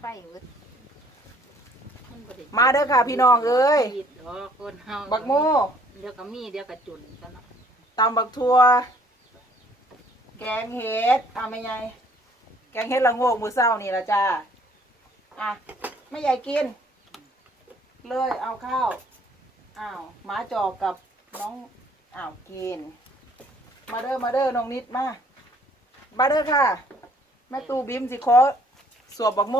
ไฟเวิดนบ่ได้มาเด้อค่ะพี่น้องเอ้ย ชีวิตดอกคนเฮาบักโมเดี๋ยวก็มีเดี๋ยวก็จุนกันเนาะตำบักทัว แกงเห็ดอะไม่ไงแกงเห็ดละโงกมือเศร้านี่ละจ้าอะไม่ใหญ่กิน เลยเอาข้าวอ้าวหมาจอกกับน้องอ้าวกิน มาเด้อมาเด้อน้องนิดมามาเด้อค่ะ แม่ตูบิมสิขอ สวบบักโม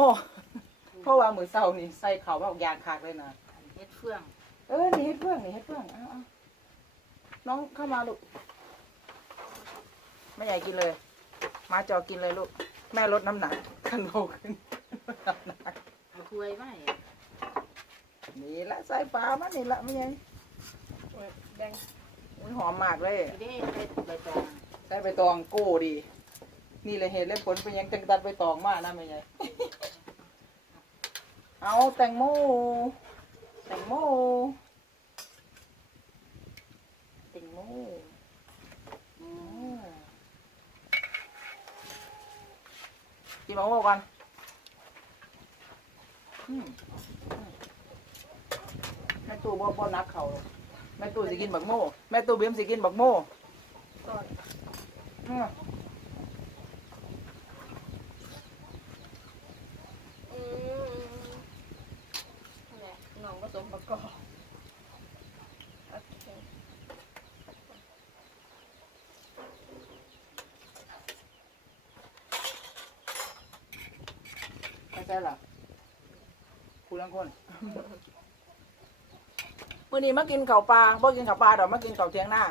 เพราะว่ามือเศร้านี่ใส่เขาวแบบยางคากเลยนะ เฮ็ดเฟื่องเออนี่เฮ็ดเพื่องนี่เฮ็ดเพื่องเอาเอาน้องเข้ามาลูกไม่ใหญ่กินเลย มาจอกินเลยลูก แม่ลดน้ำหนักกันโลขึ้นลดน้ำหนักเอาคุยไว้นี่ละสายฟ้ามันนี่ละไม่ใหญ่แดงอุ้ยหอมมากเลยสิได้เฮ็ดใบตอง ใส่ใบตองโก้ดี นี่เลยเหตุและผลเป็นยังจังตัดใบตองมากนะไม่ใหญ่เอาแตงโมแตงโมแตงโมกินมะม่วงกันอืมแม่ตู่บ่บ่นักเขาแม่ตู่สิกินบักโม่แม่ตู่เบี้ยมสิกินบักโม่ ก่อน อืม อืมนั่นแหละหนองผสมประกอบโอเค ไม่ ใช่หรอคุณลังคนมื่อนี้มากินข้าวปลาบ่กินข้าวปลาดอกมากินข้าวเทียงหน้า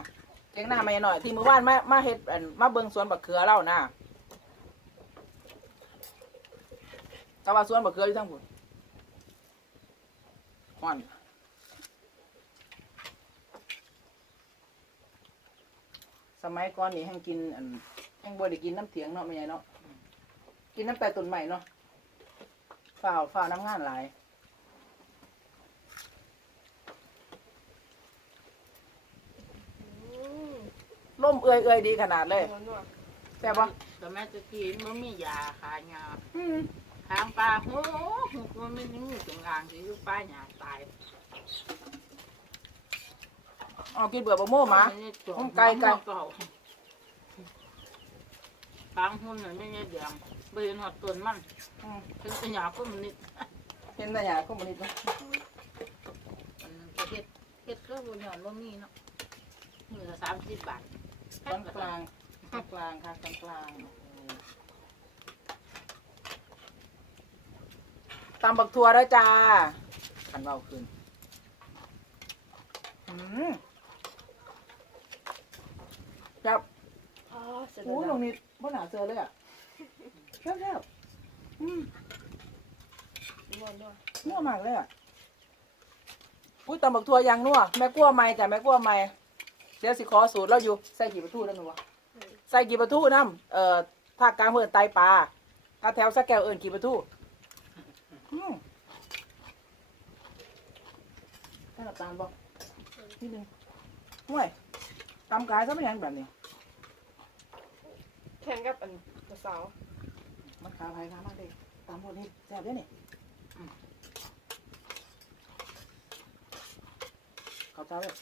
เทียงหน้าไม่หน่อยที่มื้อวานมามาเฮ็ดอันมาเบิ่งสวนบักเขือเล่านะก็ว่าสวนบักเขืออยู่ทั้งพุ่นฮ้อนสมัยก่อนนี่แห่งกินอันแห่งบ่ได้กินน้ำเถียงเนาะไม่ใหญ่เนาะกินน้ำแต่ต้นใหม่เนาะ ฝ่าวฝ่าวน้ำงานหลายอืมล่มเอื่อยเอื่อยดีขนาดเลยนัวแซ่บปะสมัยตะกี้มันมียาขายงาอืมทางปลาโหมันไม่มีตรงกลางที่อยู่ป้าหยาตายเอากินเบื่อปลาโม่หมาผมไก่ไก่บางหุ่นน่ะไม่ใช่เดือง เบนหอดต้นมันอืมถึงจะหยาบก็มันนิดเห็นแต่หยาก็มันนิดเนาะอันนั้นก็เฮ็ดเฮ็ดก็บ่หย่อนบ่มีเนาะมือละสามสิบบาทกลางกลางกลางกลางค่ะกลางกลางตำบักทัวแล้วจ้าขันเบาขึ้นอืมจับอ๋อเสร็จโอ้ยแล้ตรวงนี้บ่หนาเจอเลยอะ แซ่บแซ่บอืมนัวนัวนัวมากเลยอะอุ้ยตำบักทัวยางนัวแม่กลัวไม่จ้ะแม่กลัวไม่เดี๋ยวสิขอสูตรเราอยู่ใส่กี่ประตูได้ไหมวะใส่กี่ประตูน้ำเอ่อภาคกลางเอินไตปลาถ้าแถวสะแก้วเอินกี่ประตูอืมให้น้ำตาลบ่นิดนึงห่วยตำกายซะไม่ยังแบบนี้แข่งกับอันตัวสาว มันขาภัยขามากเด็กตามพวกนี้แซ่บด้วยนี่อืมข้าวเจ้าเลย